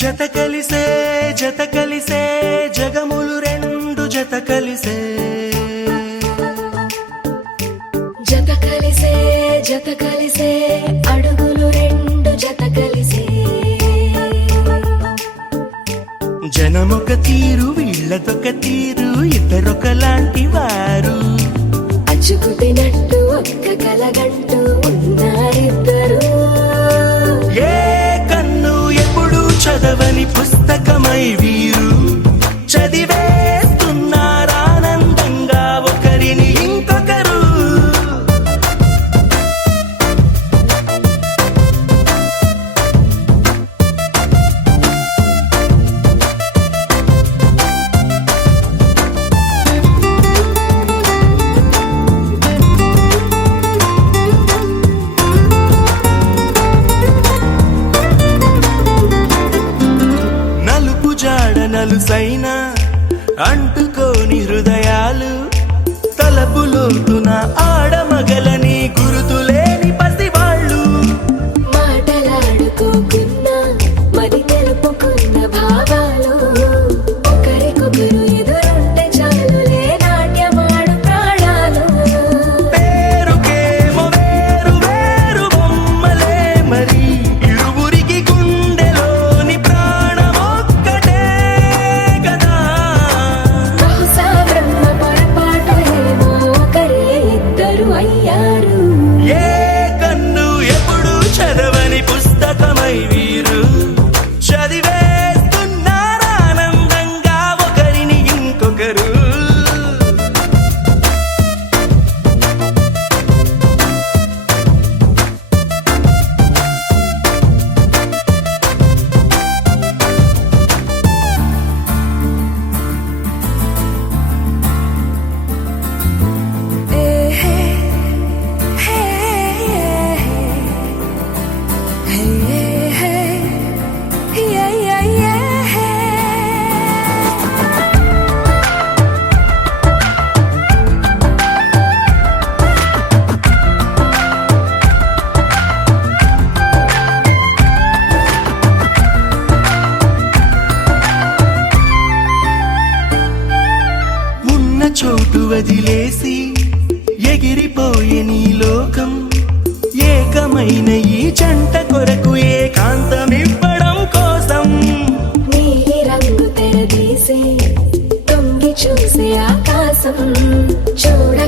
జత కలిసే జగములు రెండు జత కలిసే అడుగులు రెండు జత కలిసే జనమొక తీరు వీళ్ళదొక తీరు ఇద్దరొకలాంటి వారు అచ్చుకుతినట్టు ఒక్క కలగంటూ ఉన్నారిద్దరు ఏ కన్ను ఎప్పుడు చదవని పుస్తకమై వీరు చదివేస్తున్నారానందంగా ఒకరిని ఇంకొకరు. నలుసైన అంటుకోని హృదయాలు తలపులోతున ఆడమగలని గురుతులేని పసివాళ్ళు మాటలాడుకోకున్నా మరి తెలుపుకున్న భావాలు ఒకరికొకరు ఎదురుంటే చాలులే నాట్యమాడు ప్రాణాలు పేరుకేమో వేరు వేరు బొమ్మలే మరి ఇరువురికి గుండెలోని ప్రాణమొక్కటే కదా. బహుశా బ్రహ్మ పొరపాటు ఏమో ఒకరే ఇద్దరు అయ్యారు. ఏ కన్ను ఎప్పుడు చదవని పుస్తకమై వీరు చదివేస్తున్నారానందంగా ఒకరిని ఇంకొకరు. ఉన్న చోటు వదిలేసి ఎగిరిపోయే నీ లోకం ఏకమైన ఈ జంట కొరకు ఏకాంతమివ్వడం కోసం నీలి రంగు తెరదీసే తొంగి చూసే ఆకాశం చూడ